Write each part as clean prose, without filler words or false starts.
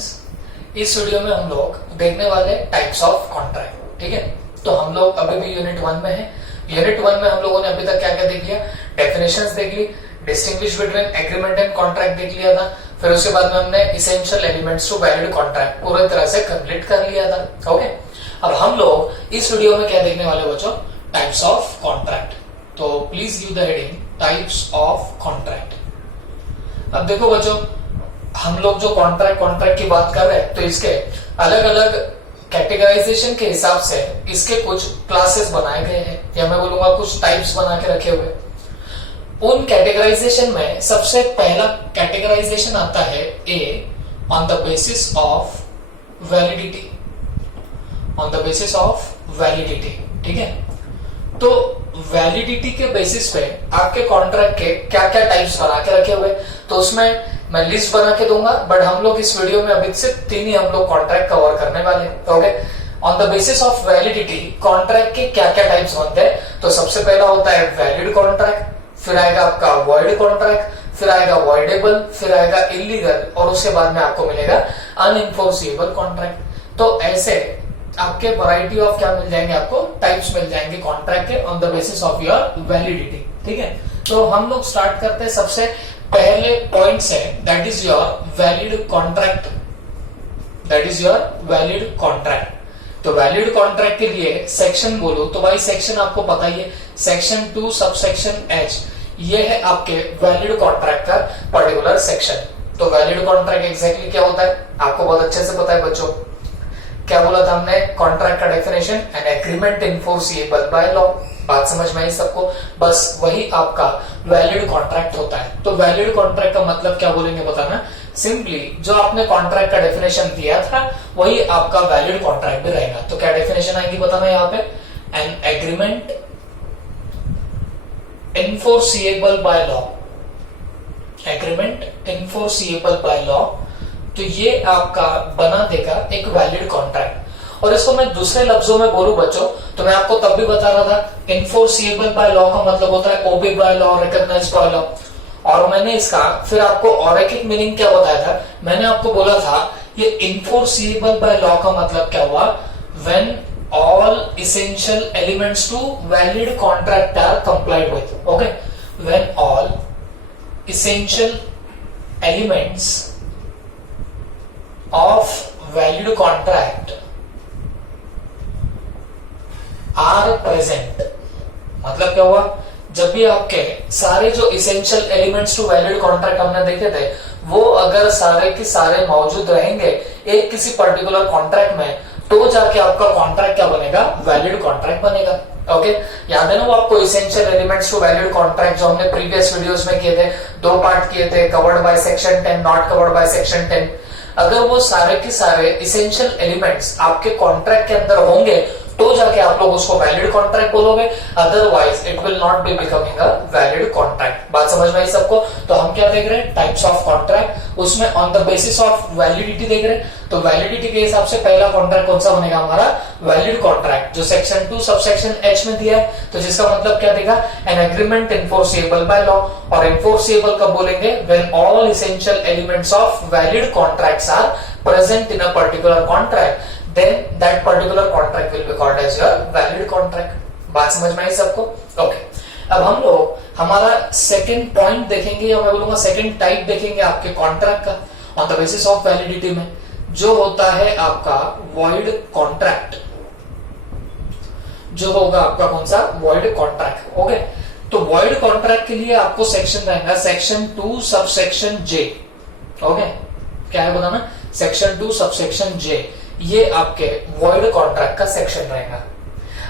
Students, इस video में हम लोग देखने वाले टाइप्स ऑफ कॉन्ट्रैक्ट। ठीक है, तो हम लोग अभी भी यूनिट 1 में हैं। यूनिट 1 में हम लोगों ने अभी तक क्या क्या देख लिया? डेफिनेशंस देख ली, distinguish between agreement and contract देख लिया था, फिर उसके बाद में हमने essential elements to valid contract पूरी तरह से कंप्लीट कर लिया था। ओके, अब हम लोग इस वीडियो में क्या देखने वाले बच्चों? Types of contract. तो please give the heading types of contract. अब देखो बच्चों, हम लोग जो कॉन्ट्रैक्ट की बात कर रहे हैं, तो इसके अलग अलग कैटेगराइजेशन के हिसाब से इसके कुछ क्लासेस बनाए गए हैं, या मैं बोलूंगा कुछ टाइप्स बना के रखे हुए। उन कैटेगराइजेशन में सबसे पहला कैटेगराइजेशन आता है A, on the basis of validity. On the basis of validity, ठीक है। तो वैलिडिटी के बेसिस पे आपके कॉन्ट्रैक्ट के क्या क्या टाइप्स बना के रखे हुए, तो उसमें मैं लिस्ट बना के दूंगा, बट हम लोग इस वीडियो में अभी सिर्फ 3 ही हम लोग कॉन्ट्रैक्ट कवर करने वाले। Okay, on the basis of validity contract के क्या क्या टाइप्स बनते हैं? तो सबसे पहला होता है वैलिड कॉन्ट्रैक्ट, फिर आएगा आपका वॉइड कॉन्ट्रैक्ट, फिर आएगा वॉइडेबल, फिर आएगा इलीगल, और उसके बाद में आपको मिलेगा अनइनफोर्सिबल कॉन्ट्रैक्ट। तो ऐसे आपके वैरायटी ऑफ क्या मिल जाएंगे? आपको टाइप्स मिल जाएंगे कॉन्ट्रैक्ट के on the basis of your validity. ठीक है, तो हम लोग स्टार्ट करते हैं सबसे पहले पॉइंट से, that is your valid contract. That is your valid contract. तो वैलिड कॉन्ट्रैक्ट के लिए सेक्शन बोलो तो भाई सेक्शन आपको पता ही है, सेक्शन 2 सबसेक्शन H, ये है आपके वैलिड कॉन्ट्रैक्ट का पर्टिकुलर सेक्शन। तो वैलिड कॉन्ट्रैक्ट एग्जैक्टली क्या होता है आपको बहुत अच्छे से पता है बच्चों। क्या बोला था हमने? कॉन्ट्रैक्ट का definition, an agreement enforceable by law. बात समझ में आई सबको? बस वही आपका वैलिड कॉन्ट्रैक्ट होता है। तो वैलिड कॉन्ट्रैक्ट का मतलब क्या बोलेंगे बताना? सिंपली जो आपने कॉन्ट्रैक्ट का डेफिनेशन दिया था वही आपका वैलिड कॉन्ट्रैक्ट भी रहेगा। तो क्या डेफिनेशन आएगी बताना यहाँ पे? An agreement enforceable by law. Agreement enforceable by law, तो ये आपका बना देगा एक वैलिड कॉन्ट्रैक्ट। और इसको मैं दूसरे लफ्जों में बोलूं बच्चों, तो मैं आपको तब भी बता रहा था इनफोर्सिएबल बाय लॉ का मतलब होता है obey by law, recognised by law. और मैंने इसका फिर आपको और एक मीनिंग क्या बताया था? मैंने आपको बोला था ये इनफोर्सिएबल बाय लॉ का मतलब क्या हुआ? When all essential elements to valid contract are complied with. Okay, when all essential elements of valid contract are present. मतलब क्या हुआ? जब भी आपके सारे जो essential elements to valid contract हमने देखे थे, वो अगर सारे के सारे मौजूद रहेंगे एक किसी पर्टिकुलर कॉन्ट्रैक्ट में, तो जाके आपका कॉन्ट्रैक्ट क्या बनेगा? वैलिड कॉन्ट्रैक्ट बनेगा। ओके, याद है ना वो आपको essential elements to valid contract जो हमने प्रीवियस वीडियोस में किए थे, 2 पार्ट किए थे, covered by section 10, not covered by section 10। अगर वो सारे के सारे इसेंशियल एलिमेंट्स आपके कॉन्ट्रैक्ट के अंदर होंगे तो जाके आप लोग उसको वैलिड कॉन्ट्रैक्ट बोलोगे, otherwise it will not be becoming a valid contract. बात समझ में आई सबको? तो हम क्या देख रहे हैं? टाइप्स ऑफ कॉन्ट्रैक्ट, उसमें on the basis of validity देख रहे हैं। तो वैलिडिटी के हिसाब से पहला कॉन्ट्रैक्ट कौन सा बनेगा हमारा? वैलिड कॉन्ट्रैक्ट, जो सेक्शन 2 सबसेक्शन H में दिया है। तो जिसका मतलब क्या देगा? An agreement enforceable by law. और इनफोर्सिएबल कब बोलेंगे? When all essential elements of valid contracts are present in a particular contract, then that particular contract will be called as your valid contract. बात समझ में आई सबको? ओके, अब हम लोग हमारा सेकंड पॉइंट देखेंगे, या मैं बोलूंगा सेकंड टाइप देखेंगे आपके कॉन्ट्रैक्ट का on the basis of validity में, जो होता है आपका वॉइड कॉन्ट्रैक्ट। जो होगा आपका कौन सा? Void contract. ओके, तो वॉइड कॉन्ट्रैक्ट के लिए आपको सेक्शन रहेगा सेक्शन 2 सबसेक्शन J। ओके, क्या है बताना? सेक्शन 2 सबसेक्शन J, ये आपके वॉइड कॉन्ट्रैक्ट का सेक्शन रहेगा।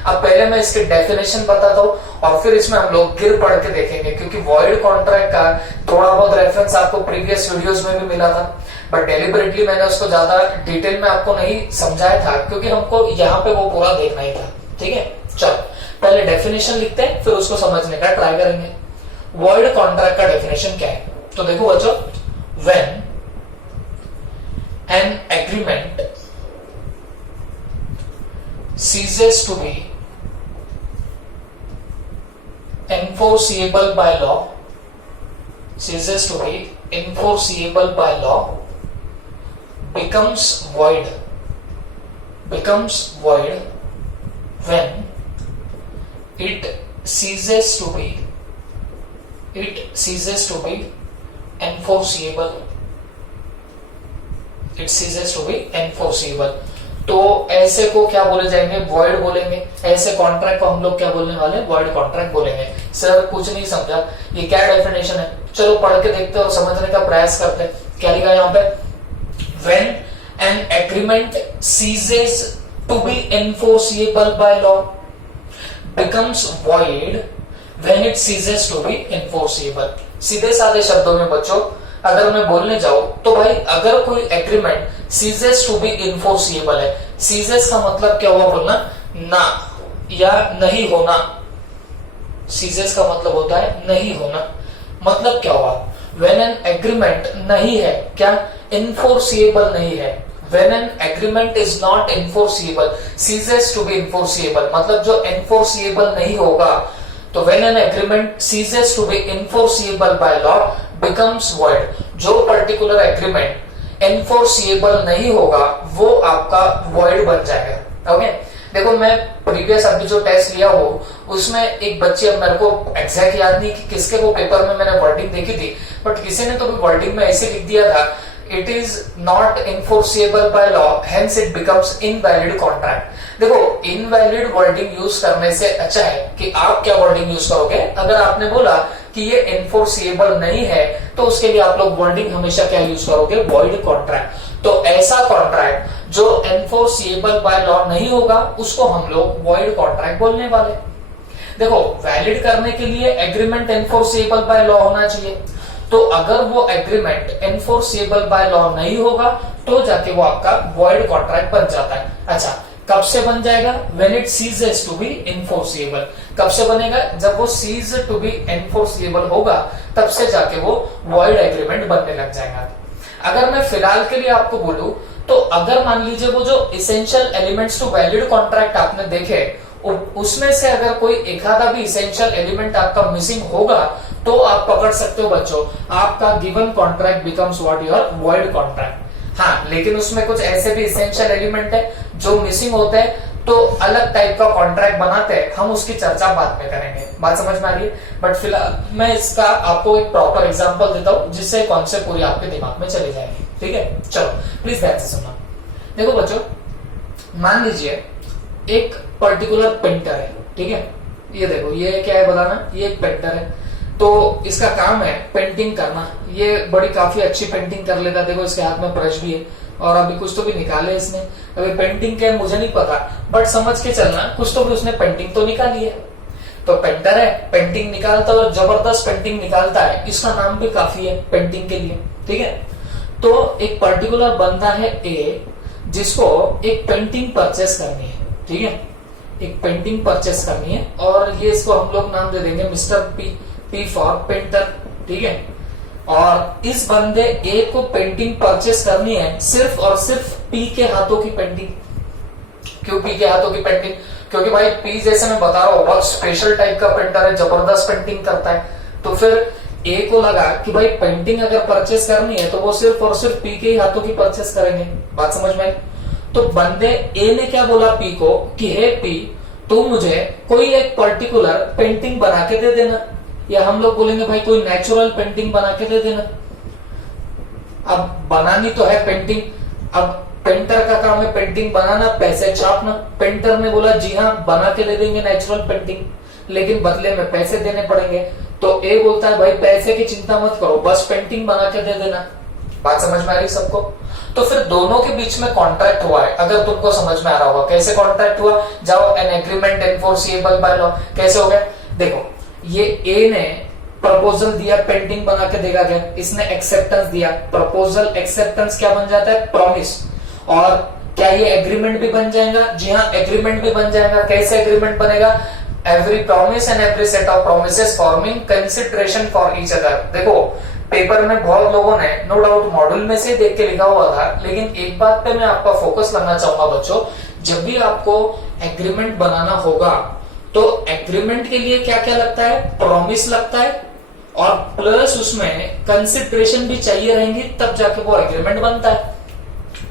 अब पहले मैं इसके डेफिनेशन बताता हूँ और फिर इसमें हम लोग गिर पढ़ के देखेंगे, क्योंकि वॉइड कॉन्ट्रैक्ट का थोड़ा बहुत रेफरेंस आपको प्रीवियस वीडियोस में भी मिला था, बट डेलिबरेटली मैंने उसको ज्यादा डिटेल में आपको नहीं समझाया था, क्योंकि हमको यहाँ पे वो पूरा देखना ही था। ठीक है, चलो पहले डेफिनेशन लिखते हैं, फिर उसको समझने का ट्राई करेंगे। वॉइड कॉन्ट्रैक्ट का डेफिनेशन क्या है? तो देखो बच्चों, when an agreement ceases to be enforceable by law, ceases to be enforceable by law becomes void when it ceases to be enforceable. तो ऐसे को क्या बोले जाएंगे? void बोलेंगे। ऐसे कॉन्ट्रैक्ट को हम लोग क्या बोलने वाले? void कॉन्ट्रैक्ट बोलेंगे। सर कुछ नहीं समझा, ये क्या डेफिनेशन है? चलो पढ़ के देखते हैं और समझने का प्रयास करते हैं। क्या लिखा है यहाँ पे? when an agreement ceases to be enforceable by law becomes void when it ceases to be enforceable। सीधे साधे शब्दों में बच्चों अगर मैं बोलने जाऊं तो भाई अगर कोई agreement ceases to be enforceable है, ceases का मतलब क्या हुआ बोलना? ना या नहीं होना। ceases का मतलब होता है नहीं होना। मतलब क्या हुआ? when an agreement नहीं है, क्या? enforceable नहीं है। when an agreement is not enforceable, ceases to be enforceable मतलब जो enforceable नहीं होगा, तो when an agreement ceases to be enforceable by law becomes void। जो पर्टिकुलर एग्रीमेंट enforceable नहीं होगा वो आपका void बन जाएगा। ओके देखो मैं प्रीवियस अभी जो टेस्ट लिया हो उसमें एक बच्चे, अब मेरे को एग्जैक्ट याद नहीं कि किसके वो पेपर में मैंने वर्डिंग देखी थी, बट किसी ने तो भी वर्डिंग में ऐसे लिख दिया था, it is not enforceable by law hence it becomes invalid contract. देखो इनवैलिड वर्डिंग यूज करने से अच्छा है कि आप क्या वर्डिंग यूज करोगे। अगर आपने बोला कि ये इन्फोर्सिएबल नहीं है तो उसके लिए आप लोग वर्डिंग हमेशा क्या यूज करोगे? Void contract. तो ऐसा कॉन्ट्रैक्ट जो एनफोर्सिएबल बाय लॉ नहीं होगा उसको हम लोग वॉइड कॉन्ट्रैक्ट बोलने वाले। देखो वैलिड करने के लिए एग्रीमेंट एनफोर्सिएबल बाय लॉ होना चाहिए, तो अगर वो एग्रीमेंट एनफोर्सिएबल बाय लॉ नहीं होगा तो जाके वो आपका वॉइड कॉन्ट्रैक्ट बन जाता है। अच्छा कब से बन जाएगा? When it ceases to be enforceable. कब से बनेगा? जब वो सीज टू बी एनफोर्सिएबल होगा तब से जाके वो वॉइड एग्रीमेंट बनने लग जाएगा। अगर मैं फिलहाल के लिए आपको बोलूं तो अगर मान लीजिए वो जो essential elements to valid contract आपने देखे उसमें से अगर कोई एक आधा भी इसेंशियल एलिमेंट आपका मिसिंग होगा तो आप पकड़ सकते हो बच्चों आपका given contract becomes what your void contract. हाँ लेकिन उसमें कुछ ऐसे भी इसेंशियल एलिमेंट है जो मिसिंग होते हैं तो अलग टाइप का कॉन्ट्रैक्ट बनाते हैं, हम उसकी चर्चा बाद में करेंगे। बात समझ में आ रही है? बट फिलहाल मैं इसका आपको एक प्रॉपर एग्जांपल देता हूं जिससे कॉन्सेप्ट पूरी आपके दिमाग में चली जाएगी। ठीक है चलो प्लीज ध्यान से सुनना। देखो बच्चों मान लीजिए एक पर्टिकुलर पेंटर है, ठीक है, ये देखो ये क्या है बताना, ये एक पेंटर है तो इसका काम है पेंटिंग करना। ये बड़ी काफी अच्छी पेंटिंग कर लेता है, देखो इसके हाथ में ब्रश भी है और अभी कुछ तो भी निकाले इसने। अभी पेंटिंग क्या है मुझे नहीं पता बट समझ के चलना कुछ तो भी उसने पेंटिंग तो निकाली है। तो पेंटर है, पेंटिंग निकालता है और जबरदस्त पेंटिंग निकालता है, इसका नाम भी काफी है पेंटिंग के लिए। ठीक है तो एक पर्टिकुलर बंदा है ए जिसको एक पेंटिंग परचेस करनी है, ठीक है, एक पेंटिंग परचेस करनी है और ये इसको हम लोग नाम दे देंगे मिस्टर पी फॉर पेंटर। ठीक है और इस बंदे ए को पेंटिंग परचेस करनी है सिर्फ और सिर्फ पी के हाथों की पेंटिंग। क्यों पी के हाथों की पेंटिंग? क्योंकि भाई पी जैसे मैं बता रहा हूँ बहुत स्पेशल टाइप का पेंटर है, जबरदस्त पेंटिंग करता है। तो फिर ए को लगा कि भाई पेंटिंग अगर परचेस करनी है तो वो सिर्फ और सिर्फ पी के ही हाथों की परचेस करेंगे। बात समझ में आई? तो बंदे ए ने क्या बोला पी को कि हे पी तू मुझे कोई एक पर्टिकुलर पेंटिंग बना के दे देना, या हम लोग बोलेंगे भाई कोई नेचुरल पेंटिंग बना के दे देना। अब बनानी तो है पेंटिंग, अब पेंटर का काम है पेंटिंग बनाना, पैसे छापना। पेंटर ने बोला जी हाँ बना के दे देंगे नेचुरल पेंटिंग लेकिन बदले में पैसे देने पड़ेंगे। तो ए बोलता है भाई पैसे की चिंता मत करो बस पेंटिंग बना के दे देना। बात समझ में आ रही सबको? तो फिर दोनों के बीच में कॉन्ट्रैक्ट हुआ है, अगर तुमको समझ में आ रहा होगा कैसे कॉन्ट्रैक्ट हुआ। जाओ an agreement enforceable by law कैसे हो गया? देखो ये ए ने प्रपोजल दिया पेंटिंग बना के देगा क्या, इसने एक्सेप्टेंस दिया, प्रपोजल एक्सेप्टेंस क्या बन जाता है? प्रॉमिस। और क्या ये एग्रीमेंट भी बन जाएगा? जी हाँ एग्रीमेंट भी बन जाएगा। कैसे एग्रीमेंट बनेगा? Every promise and every set of promises forming consideration for each other. देखो पेपर में बहुत लोगों ने नो डाउट मॉड्यूल में से देख के लिखा हुआ था, लेकिन एक बात पे मैं आपका फोकस करना चाहूंगा बच्चों, जब भी आपको एग्रीमेंट बनाना होगा तो एग्रीमेंट के लिए क्या क्या लगता है? प्रॉमिस लगता है और प्लस उसमें कंसिडरेशन भी चाहिए रहेंगी, तब जाके वो एग्रीमेंट बनता है।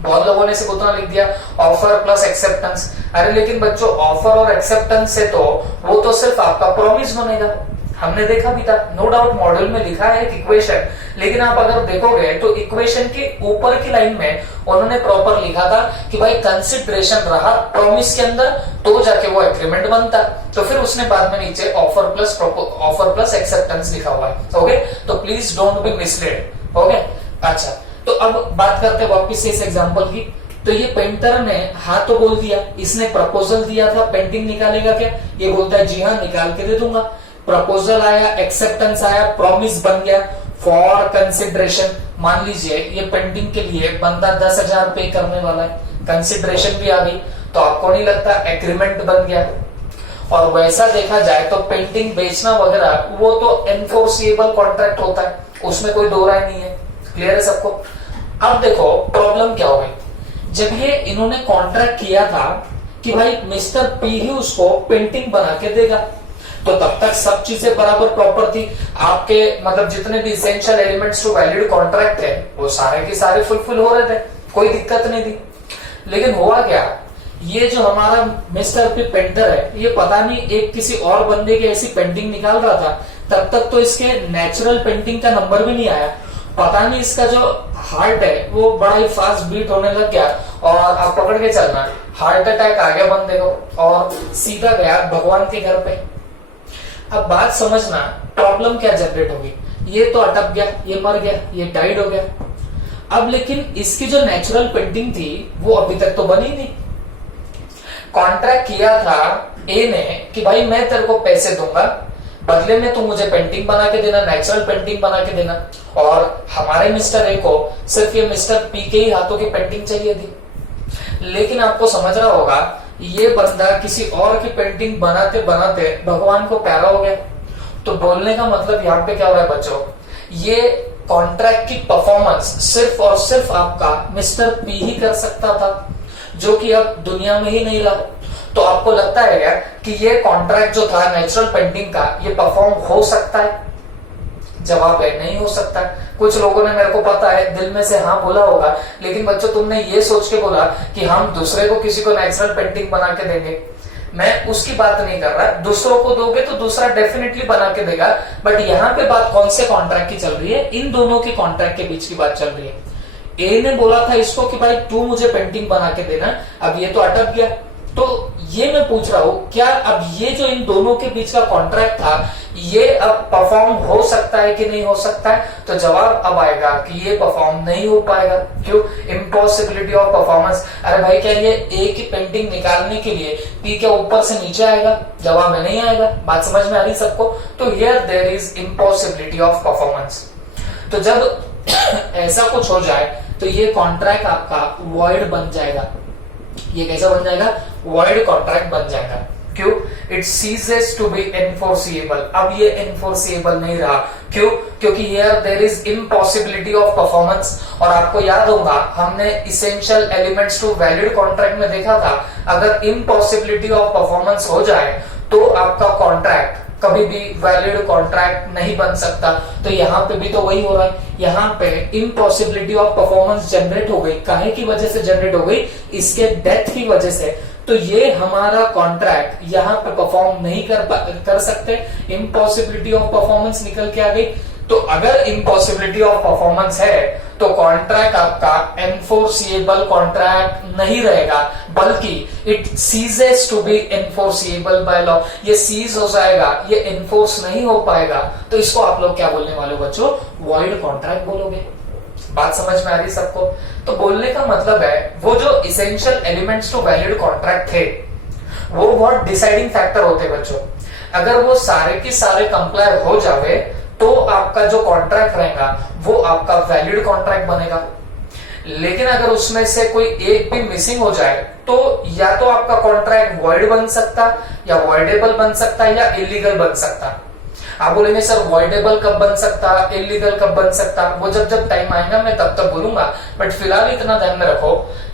बहुत लोगों ने सिर्फ उतना लिख दिया ऑफर प्लस एक्सेप्टेंस। अरे लेकिन बच्चों ऑफर और एक्सेप्टेंस से तो वो तो सिर्फ आपका प्रॉमिस बनेगा, हमने देखा भी था, नो डाउट मॉड्यूल में लिखा है एक इक्वेशन, लेकिन आप अगर देखोगे तो इक्वेशन के ऊपर की लाइन में उन्होंने प्रॉपर लिखा था कि भाई कंसिडरेशन रहा प्रॉमिस के अंदर तो जाके वो एग्रीमेंट बनता, तो फिर उसने बाद में नीचे ऑफर प्लस एक्सेप्टेंस लिखा हुआ है। ओके, तो please don't be misled. Okay, अच्छा तो अब बात करते हैं वापिस से इस एग्जांपल की। तो ये पेंटर ने हाँ तो बोल दिया, इसने प्रपोजल दिया था पेंटिंग निकालेगा क्या, ये बोलता है जी हाँ निकाल के दे दूंगा। प्रपोजल आया, एक्सेप्टेंस आया, प्रॉमिस बन गया, फॉर कंसिडरेशन। मान लीजिए ये पेंटिंग के लिए बंदा 10,000 पे करने वाला है, कंसिडरेशन भी आ गई, तो आपको नहीं लगता एग्रीमेंट बन गया। और वैसा देखा जाए तो पेंटिंग बेचना वगैरह वो तो एनफोर्सिएबल कॉन्ट्रैक्ट होता है, उसमें कोई दो राय नहीं है। क्लियर है सबको? अब देखो प्रॉब्लम क्या हो गई, जब ये इन्होंने कॉन्ट्रैक्ट किया था कि भाई मिस्टर पी ही उसको पेंटिंग बना के देगा, तो तब तक सब चीजें बराबर प्रॉपर थी, आपके मतलब जितने भी essential elements to valid contract थे वो सारे के सारे फुलफिल हो रहे थे, कोई दिक्कत नहीं थी। लेकिन हुआ क्या, ये जो हमारा मिस्टर पी पेंटर है ये पता नहीं एक किसी और बंदे की ऐसी पेंटिंग निकाल रहा था, तब तक तो इसके नेचुरल पेंटिंग का नंबर भी नहीं आया, पता नहीं इसका जो हार्ट है वो बड़ा ही फास्ट बीट होने लग गया, और आप पकड़ के चलना हार्ट अटैक आ गया बंदे को और सीधा गया भगवान के घर पे। अब बात समझना प्रॉब्लम क्या जनरेट होगी, ये तो अटक गया, ये मर गया, ये डाइड हो गया। अब लेकिन इसकी जो नेचुरल पेंटिंग थी वो अभी तक तो बनी नहीं। कॉन्ट्रैक्ट किया था ए ने कि भाई मैं तेरे को पैसे दूंगा, बदले में तू मुझे पेंटिंग बना के देना, नेचुरल पेंटिंग बना के देना, और हमारे मिस्टर ए को सिर्फ ये मिस्टर पी के ही हाथों की पेंटिंग चाहिए थी। लेकिन आपको समझ रहा होगा ये बंदा किसी और की पेंटिंग बनाते बनाते भगवान को प्यारा हो गया। तो बोलने का मतलब यहाँ पे क्या हो रहा है बच्चों, ये कॉन्ट्रैक्ट की परफॉर्मेंस सिर्फ और सिर्फ आपका मिस्टर पी ही कर सकता था, जो कि अब दुनिया में ही नहीं रहा। तो आपको लगता है क्या कि ये कॉन्ट्रैक्ट जो था नेचुरल पेंटिंग का ये परफॉर्म हो सकता है? जवाब है नहीं हो सकता। कुछ लोगों ने मेरे को पता है दिल में से हाँ बोला होगा, लेकिन बच्चों तुमने ये सोच के बोला कि हम दूसरे को किसी को नेचुरल पेंटिंग बना के देंगे, मैं उसकी बात नहीं कर रहा। दूसरों को दोगे तो दूसरा डेफिनेटली बना के देगा, बट यहाँ पे बात कौन से कॉन्ट्रैक्ट की चल रही है, इन दोनों के कॉन्ट्रैक्ट के बीच की बात चल रही है। ए ने बोला था इसको कि भाई तू मुझे पेंटिंग बना के देना, अब ये तो अटक गया। तो ये मैं पूछ रहा हूं क्या अब ये जो इन दोनों के बीच का कॉन्ट्रैक्ट था ये अब परफॉर्म हो सकता है कि नहीं हो सकता है? तो जवाब अब आएगा कि ये परफॉर्म नहीं हो पाएगा। क्यों? Impossibility of performance. अरे भाई क्या ये ए की पेंटिंग निकालने के लिए पी के ऊपर से नीचे आएगा? जवाब में नहीं आएगा। बात समझ में आ रही सबको? तो here there is impossibility of performance. तो जब ऐसा कुछ हो जाए तो ये कॉन्ट्रैक्ट आपका वॉइड बन जाएगा। ये कैसा बन जाएगा? वॉइड कॉन्ट्रैक्ट बन जाएगा। क्यों? It ceases to be enforceable. अब ये एनफोर्सिएबल नहीं रहा। क्यों? क्योंकि here there is impossibility of performance. और आपको याद होगा हमने essential elements to valid contract में देखा था, अगर इम्पॉसिबिलिटी ऑफ परफॉर्मेंस हो जाए तो आपका कॉन्ट्रैक्ट कभी भी वैलिड कॉन्ट्रैक्ट नहीं बन सकता। तो यहाँ पे भी तो वही हो रहा है, यहाँ पे इम्पॉसिबिलिटी ऑफ परफॉर्मेंस जनरेट हो गई। काहे की वजह से जनरेट हो गई? इसके डेथ की वजह से। तो ये हमारा कॉन्ट्रैक्ट यहाँ पे परफॉर्म नहीं कर सकते, इम्पॉसिबिलिटी ऑफ परफॉर्मेंस निकल के आ गई। तो अगर इम्पॉसिबिलिटी ऑफ परफॉर्मेंस है तो कॉन्ट्रैक्ट आपका एनफोर्सिएबल कॉन्ट्रैक्ट नहीं रहेगा, बल्कि it ceases to be enforceable by law. ये सीज हो जाएगा, ये एनफोर्स नहीं हो पाएगा। तो इसको आप लोग क्या बोलने वाले हो बच्चों? वॉइड कॉन्ट्रैक्ट बोलोगे। बात समझ में आ रही सबको? तो बोलने का मतलब है वो जो essential elements to valid contract थे वो बहुत डिसाइडिंग फैक्टर होते बच्चों। अगर वो सारे की सारे कंप्लाई हो जावे तो आपका जो कॉन्ट्रैक्ट रहेगा वो आपका वैलिड कॉन्ट्रैक्ट बनेगा। लेकिन अगर उसमें से कोई एक भी मिसिंग हो जाए तो या तो आपका कॉन्ट्रैक्ट वॉइड बन सकता, या वॉइडेबल बन सकता, या इलीगल बन सकता। आप बोलेंगे सर वॉइडेबल कब बन सकता, इलीगल कब बन सकता? वो जब टाइम आएगा मैं तब तक बोलूंगा, बट फिलहाल इतना ध्यान में रखो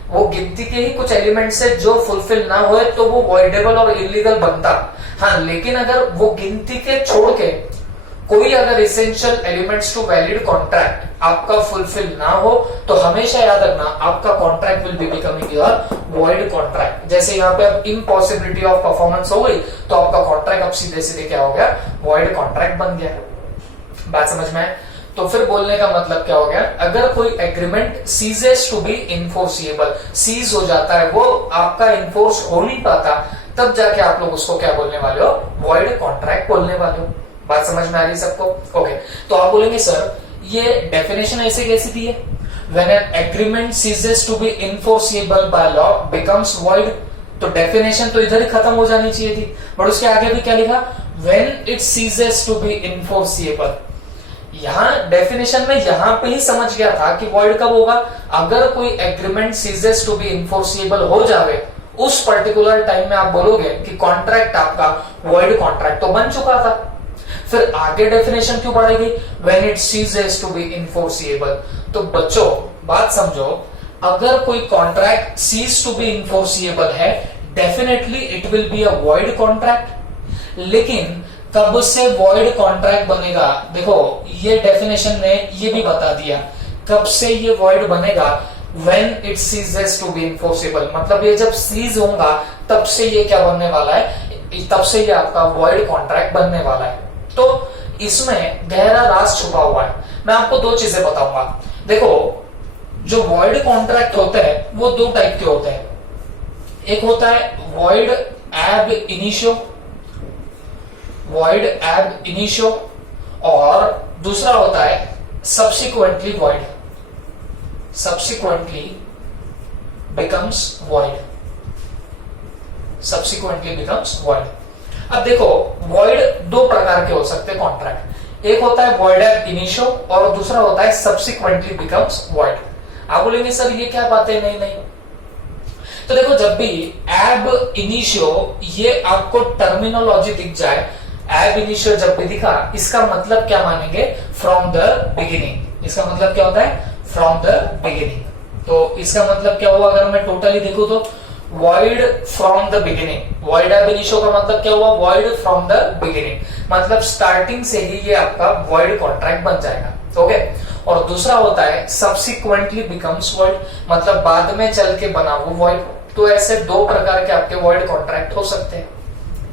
वो गिनती के ही कुछ एलिमेंट से जो फुलफिल ना हुए तो वो वॉइडेबल और इलीगल बनता। हाँ, लेकिन अगर वो गिनती के छोड़ के कोई अगर essential elements to valid contract आपका फुलफिल ना हो तो हमेशा याद रखना आपका contract will be becoming your void contract. जैसे यहाँ पे अब इम्पॉसिबिलिटी ऑफ परफॉर्मेंस हो गई तो आपका कॉन्ट्रैक्ट अब सीधे सीधे क्या हो गया, वॉइड कॉन्ट्रैक्ट बन गया। बात समझ में आए? तो फिर बोलने का मतलब क्या हो गया, अगर कोई agreement ceases to be enforceable, cease हो जाता है, वो आपका इनफोर्स हो नहीं पाता, तब जाके आप लोग उसको क्या बोलने वाले हो, वॉइड कॉन्ट्रैक्ट बोलने वाले हो। बात समझ में आ रही सबको? ओके, तो आप बोलेंगे सर ये डेफिनेशन ऐसे कैसी दी है, when an agreement ceases to be enforceable by law becomes void. तो डेफिनेशन तो इधर ही खत्म हो जानी चाहिए थी, बट उसके आगे भी क्या लिखा, when it ceases to be enforceable. यहां डेफिनेशन में यहां पे ही समझ गया था कि वॉइड कब होगा, अगर कोई agreement ceases to be enforceable हो जावे, उस पर्टिकुलर टाइम में आप बोलोगे कि कॉन्ट्रैक्ट आपका वॉइड कॉन्ट्रैक्ट तो बन चुका था। फिर आगे डेफिनेशन क्यों बढ़ेगी, when it ceases to be enforceable. तो बच्चों बात समझो, अगर कोई contract cease to be enforceable है, definitely it will be a void contract. लेकिन कब से वॉइड कॉन्ट्रैक्ट बनेगा, देखो ये डेफिनेशन ने ये भी बता दिया कब से ये वॉइड बनेगा, when it ceases to be enforceable। मतलब ये जब सीज होगा तब से ये क्या बनने वाला है, तब से ये आपका वॉइड कॉन्ट्रैक्ट बनने वाला है। तो इसमें गहरा राज छुपा हुआ है। मैं आपको दो चीजें बताऊंगा। देखो जो वॉइड कॉन्ट्रैक्ट होते हैं वो दो टाइप के होते हैं, एक होता है वॉइड एब इनिशियो, वॉइड एब इनिशियो, और दूसरा होता है subsequently void, subsequently becomes void, subsequently becomes void. अब देखो वॉइड दो प्रकार के हो सकते हैं कॉन्ट्रैक्ट, एक होता है वॉइड एब इनिशियो और दूसरा होता है सब्सिक्वेंटली बिकम्स वॉइड। आप बोलेंगे सर ये क्या बात है, नहीं नहीं, तो देखो जब भी एब इनिशियो ये आपको टर्मिनोलॉजी दिख जाए, एब इनिशियो जब भी दिखा, इसका मतलब क्या मानेंगे, फ्रॉम द बिगिनिंग। इसका मतलब क्या होता है, फ्रॉम द बिगिनिंग। तो इसका मतलब क्या हुआ, अगर मैं टोटली देखूं तो void from the beginning, void एब इनिशियो का मतलब क्या हुआ, वॉइड फ्रॉम द बिगिनिंग, मतलब स्टार्टिंग से ही ये आपका वॉइड कॉन्ट्रैक्ट बन जाएगा। ओके, और दूसरा होता है सब्सिक्वेंटली बिकम्स वॉइड, मतलब बाद में चल के बना वो वॉइड। तो ऐसे दो प्रकार के आपके वॉइड कॉन्ट्रैक्ट हो सकते हैं।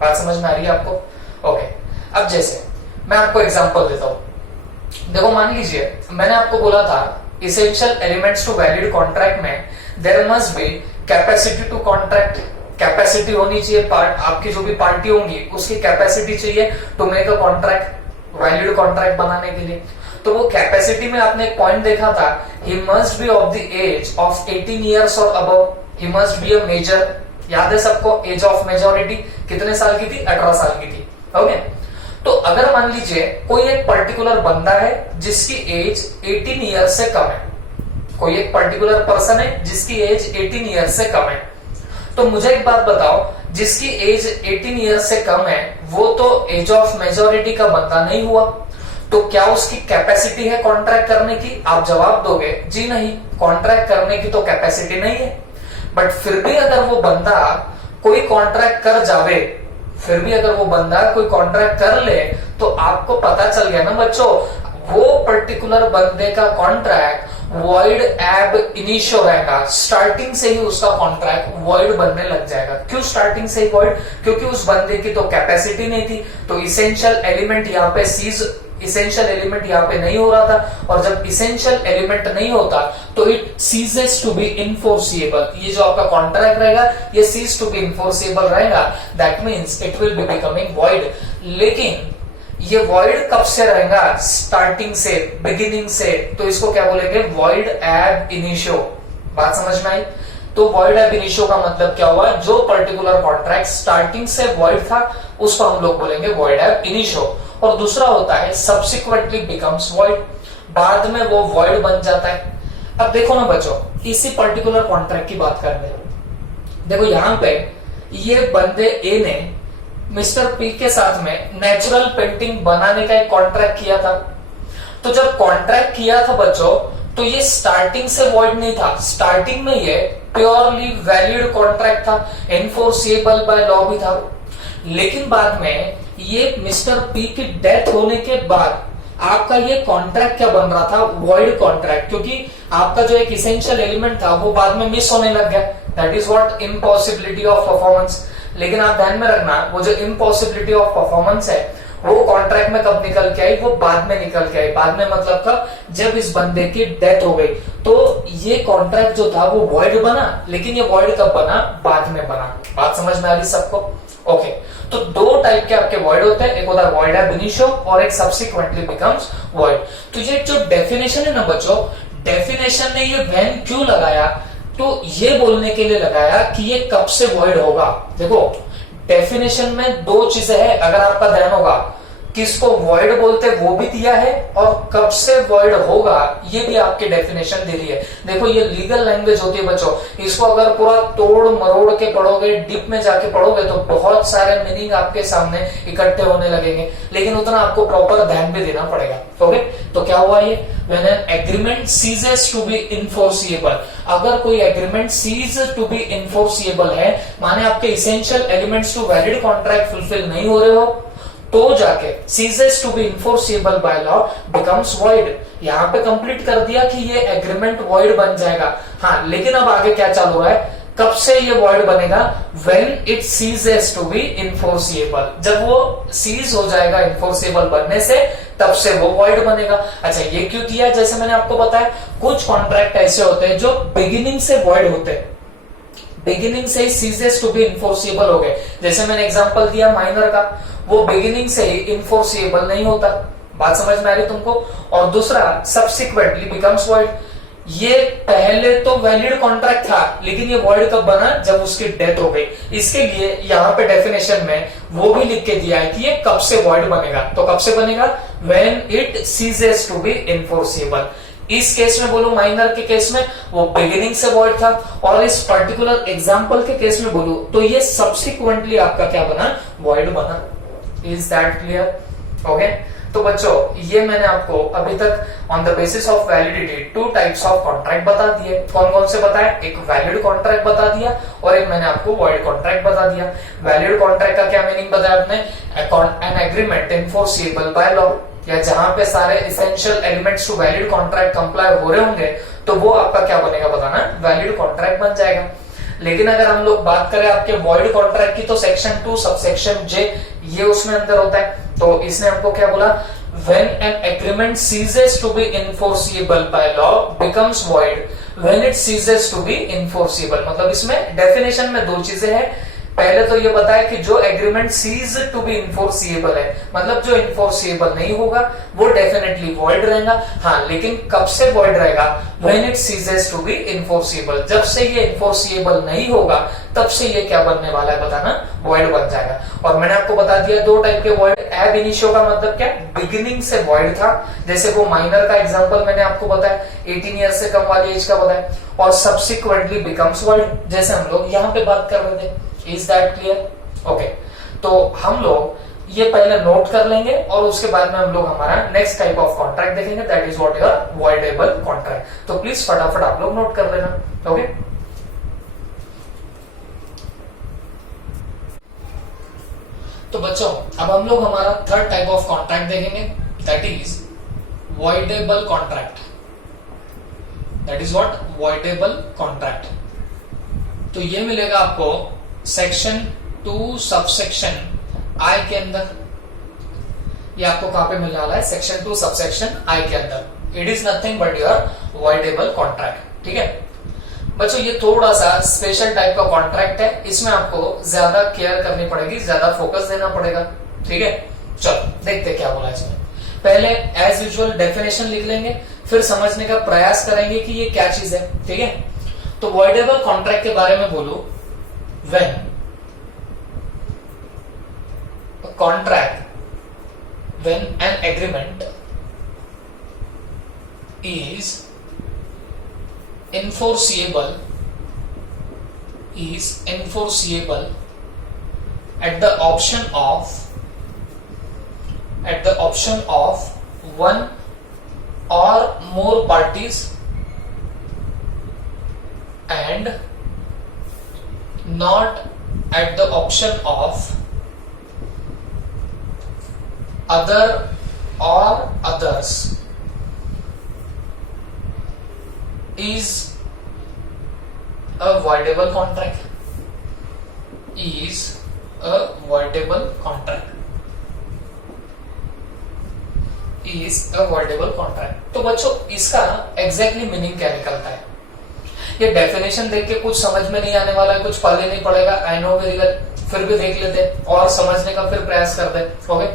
बात समझ में आ रही है आपको? ओके, अब जैसे मैं आपको एग्जांपल देता हूं। देखो मान लीजिए मैंने आपको बोला था essential elements to valid contract में there must be capacity to contract, capacity होनी चाहिए, पार्ट आपकी जो भी पार्टी होंगी उसकी कैपेसिटी चाहिए to make a contract, valid contract बनाने के लिए। तो वो कैपेसिटी में आपने एक पॉइंट देखा था, he must be of the age of 18 years और above, he must be a major. याद है सबको एज ऑफ मेजोरिटी कितने साल की थी, 18 साल की थी। ओके, तो अगर मान लीजिए कोई एक पर्टिकुलर बंदा है जिसकी एज 18 ईयर से कम है, कोई एक पर्टिकुलर पर्सन है जिसकी एज 18 ईयर से कम है, तो मुझे एक बात बताओ, जिसकी एज 18 ईयर से कम है वो तो एज ऑफ मेजोरिटी का बंदा नहीं हुआ, तो क्या उसकी कैपेसिटी है कॉन्ट्रैक्ट करने की? आप जवाब दोगे जी नहीं, कॉन्ट्रैक्ट करने की तो कैपेसिटी नहीं है। बट फिर भी अगर वो बंदा कोई कॉन्ट्रैक्ट कर जावे, फिर भी अगर वो बंदा कोई कॉन्ट्रैक्ट कर ले, तो आपको पता चल गया ना बच्चों, वो पर्टिकुलर बंदे का कॉन्ट्रैक्ट वॉइड एब इनिशियो रहेगा, स्टार्टिंग से ही उसका कॉन्ट्रैक्ट वॉइड बनने लग जाएगा। क्यों स्टार्टिंग से ही वॉइड? क्योंकि उस बंदे की तो कैपेसिटी नहीं थी, तो इसेंशियल एलिमेंट यहाँ पे सीज, इसेंशियल एलिमेंट यहाँ पे नहीं हो रहा था, और जब इसेंशियल एलिमेंट नहीं होता तो it ceases to be enforceable. ये जो आपका कॉन्ट्रैक्ट रहेगा ये सीज टू बी इनफोर्सिएबल रहेगा, that means it will be becoming void. लेकिन ये वॉइड कब से रहेगा? स्टार्टिंग से, बिगिनिंग से। तो इसको क्या बोलेंगे? वॉइड एब इनिशियो। बात समझ में आई? तो वॉइड एब इनिशियो का मतलब क्या हुआ? जो पर्टिकुलर कॉन्ट्रैक्ट स्टार्टिंग से वॉइड था उसको हम लोग बोलेंगे वॉइड एब इनिशियो। और दूसरा होता है सब्सिक्वेंटली बिकम्स वॉइड, बाद में वो वॉइड बन जाता है। अब देखो ना बच्चों, इसी पर्टिकुलर कॉन्ट्रैक्ट की बात कर रहे हैं। देखो यहां पे ये बंदे ए ने मिस्टर पी के साथ में नेचुरल पेंटिंग बनाने का एक कॉन्ट्रैक्ट किया था। तो जब कॉन्ट्रैक्ट किया था बच्चों, तो ये स्टार्टिंग से वॉइड नहीं था, स्टार्टिंग में ये प्योरली वैलिड कॉन्ट्रैक्ट था, एनफोर्सिएबल बाय लॉ भी था। लेकिन बाद में ये मिस्टर पी की डेथ होने के बाद आपका ये कॉन्ट्रैक्ट क्या बन रहा था, वॉइड कॉन्ट्रैक्ट, क्योंकि आपका जो एक इसेंशियल एलिमेंट था वो बाद में मिस होने लग गया। That is what impossibility of performance. लेकिन आप ध्यान में रखना, वो जो इम्पॉसिबिलिटी ऑफ परफॉर्मेंस है वो कॉन्ट्रैक्ट में कब निकल के आई, वो बाद में निकल के आई। बाद में मतलब कब, जब इस बंदे की डेथ हो गई। तो ये कॉन्ट्रैक्ट जो था वो वॉइड बना, लेकिन ये वॉइड कब बना, बाद में बना। बात समझ में आ रही सबको? ओके, तो दो टाइप के आपके वॉइड होते हैं, एक होता है वॉइड एब इनिशियो और एक सब्सिक्वेंटली बिकम्स वॉइड। तो ये जो डेफिनेशन है ना बच्चों, डेफिनेशन ने ये व्हेन क्यों लगाया, तो ये बोलने के लिए लगाया कि ये कब से वॉइड होगा। देखो डेफिनेशन में दो चीजें हैं, अगर आपका ध्यान होगा, किसको वॉइड बोलते वो भी दिया है और कब से वॉइड होगा ये भी आपकी डेफिनेशन दे रही है। देखो ये लीगल लैंग्वेज होती है बच्चों, इसको अगर पूरा तोड़ मरोड़ के पढ़ोगे, डीप में जाके पढ़ोगे तो बहुत सारे मीनिंग आपके सामने इकट्ठे होने लगेंगे, लेकिन उतना आपको प्रॉपर ध्यान भी देना पड़ेगा। ओके, तो क्या हुआ ये, when an agreement ceases to be enforceable, अगर कोई agreement cease to be enforceable है, माने आपके essential elements to valid contract fulfil नहीं हो रहे हो, तो जाके ceases to be enforceable by law becomes void। यहां पे कंप्लीट कर दिया कि ये एग्रीमेंट void बन जाएगा। हाँ, लेकिन अब आगे क्या चालू है, कब से ये void बनेगा, when it ceases to be enforceable, जब वो सीज हो जाएगा enforceable बनने से, तब से वो void बनेगा। अच्छा, ये क्यों किया, जैसे मैंने आपको बताया कुछ कॉन्ट्रैक्ट ऐसे होते हैं जो बिगिनिंग से void होते हैं, बिगिनिंग से सीजेस टू बी इनफोर्सिएबल हो गए। जैसे मैंने एग्जांपल दिया माइनर का, वो बिगिनिंग से ही इनफोर्सिएबल नहीं होता। बात समझ में आ रही तुमको? और दूसरा सब्सिक्वेंटली बिकम्स वॉइड, ये पहले तो वैलिड कॉन्ट्रैक्ट था, लेकिन ये वॉइड कब बना, जब उसकी डेथ हो गई। इसके लिए यहाँ पे डेफिनेशन में वो भी लिख के दिया है कि ये कब से वॉइड बनेगा। तो कब से बनेगा, when it ceases to be enforceable. इस केस में बोलूं, माइनर के केस में वो बिगिनिंग से वॉइड था, और इस पर्टिकुलर एग्जांपल के केस में बोलूं तो ये सब्सिक्वेंटली आपका क्या बना, वॉइड बना। Is that clear? ओके, तो बच्चों ये मैंने आपको अभी तक on the basis of validity two types of contract बता दिए। कौन कौन से बताया, एक वैलिड कॉन्ट्रैक्ट बता दिया और एक मैंने आपको वॉइड कॉन्ट्रैक्ट बता दिया। वैलिड कॉन्ट्रैक्ट का क्या मीनिंग बताया आपने, an agreement enforceable by law, या जहां पे सारे essential elements to valid contract comply हो रहे होंगे तो वो आपका क्या बनेगा बताना, वैलिड कॉन्ट्रैक्ट बन जाएगा। लेकिन अगर हम लोग बात करें आपके वॉइड कॉन्ट्रैक्ट की, तो सेक्शन 2 सबसेक्शन जे ये उसमें अंदर होता है। तो इसने हमको क्या बोला, when an agreement ceases to be enforceable by law becomes void when it ceases to be enforceable. मतलब इसमें डेफिनेशन में दो चीजें हैं। पहले तो ये बताया कि जो agreement cease to be enforceable है, मतलब जो इनफोर्सिएबल नहीं होगा वो डेफिनेटली वॉइड रहेगा। हाँ, लेकिन कब से वॉइड रहेगा, when it ceases to be enforceable, जब से ये इनफोर्सिएबल नहीं होगा तब से ये क्या बनने वाला है बताना, वॉइड बन जाएगा। और मैंने आपको बता दिया दो टाइप के वॉइड, एब इनिशियो का मतलब क्या, बिगिनिंग से वॉइड था, जैसे वो माइनर का एग्जांपल मैंने आपको बताया, 18 ईयर से कम वाली एज का बताया, और सब्सिक्वेंटली बिकम्स वॉइड, जैसे हम लोग यहाँ पे बात कर रहे थे। Is that clear? ओके, तो हम लोग ये पहले नोट कर लेंगे और उसके बाद में हम लोग हमारा नेक्स्ट टाइप ऑफ कॉन्ट्रैक्ट देखेंगे, that is what your voidable contract. तो प्लीज फटाफट आप लोग नोट कर लेना। ओके, तो बच्चों अब हम लोग हमारा थर्ड टाइप ऑफ कॉन्ट्रैक्ट देखेंगे, that is voidable contract. That is what, voidable contract. तो ये मिलेगा आपको सेक्शन 2 सबसेक्शन आई के अंदर। ये आपको कहां पे मिलने वाला है, सेक्शन 2 सबसेक्शन आई के अंदर। It is nothing but your voidable contract. ठीक है बच्चों, ये थोड़ा सा स्पेशल टाइप का कॉन्ट्रैक्ट है, इसमें आपको ज्यादा केयर करनी पड़ेगी, ज्यादा फोकस देना पड़ेगा। ठीक है, चलो देखते क्या बोला इसमें। पहले एज यूजुअल डेफिनेशन लिख लेंगे, फिर समझने का प्रयास करेंगे कि ये क्या चीज है। ठीक है, तो वॉइडेबल कॉन्ट्रैक्ट के बारे में बोलूं, when a contract, when an agreement is enforceable at the option of one or more parties and not at the option of other or others is a voidable contract, is a voidable contract, is a voidable contract। तो बच्चों इसका exactly meaning क्या निकलता है? ये definition देख के कुछ समझ में नहीं आने वाला है, कुछ पढ़ने नहीं पड़ेगा, आई नो वेरी वेल, फिर भी देख लेते और समझने का फिर प्रयास करते। Okay,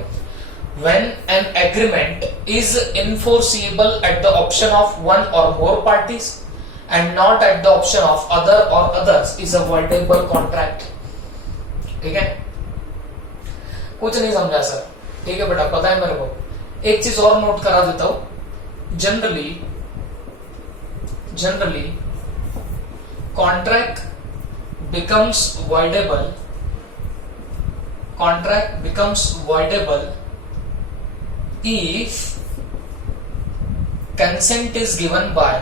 when an agreement is enforceable at the option of one or more parties and not at the option of other or others is a voidable contract। ठीक है, कुछ नहीं समझा सर? ठीक है बेटा, पता है मेरे को। एक चीज और नोट करा देता हूं, generally contract becomes voidable if consent is given by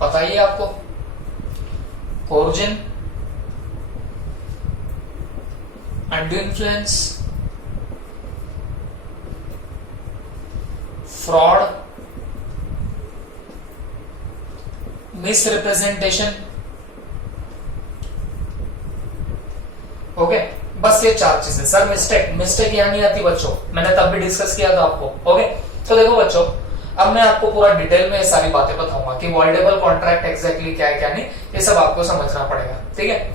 पता ही है आपको, coercion, undue influence, fraud, misrepresentation. Okay, बस ये चार चीजें। सर मिस्टेक यहां नहीं आती बच्चों, मैंने तब भी डिस्कस किया था आपको। ओके, तो देखो बच्चों, अब मैं आपको पूरा डिटेल में ये सारी बातें बताऊंगा कि वॉइडेबल कॉन्ट्रैक्ट एग्जैक्टली क्या है क्या नहीं, ये सब आपको समझना पड़ेगा। ठीक है,